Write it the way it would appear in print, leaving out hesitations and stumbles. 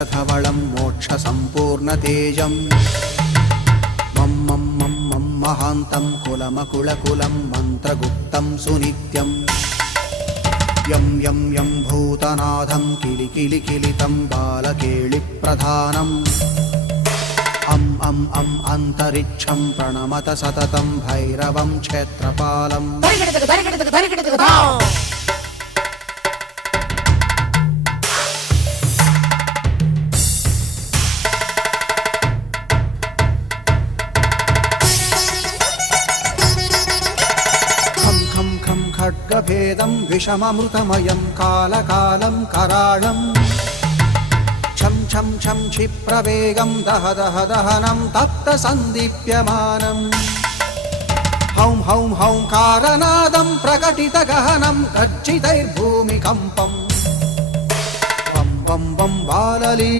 धवलं मोक्षसम्पूर्णतेजं मं मं मं मं महान्तं कुलमकुलकुलं मन्त्रगुप्तं सुनित्यं यं यं यं भूतनाथं किलिकिलिकिलितं बालकेलिप्रधानम् अं अन्तरिक्षं प्रणमत सततं भैरवं क्षेत्रपालम् खड्गभेदं विषममृतमयं कालकालं कराळं छं छं छं क्षिप्रवेगं दह दह दहनं तप्तसन्दीप्यमानं हौं हौं हौं कारनादं प्रकटितगहनं गर्जितैर्भूमिकम्पं वं वं वं बालली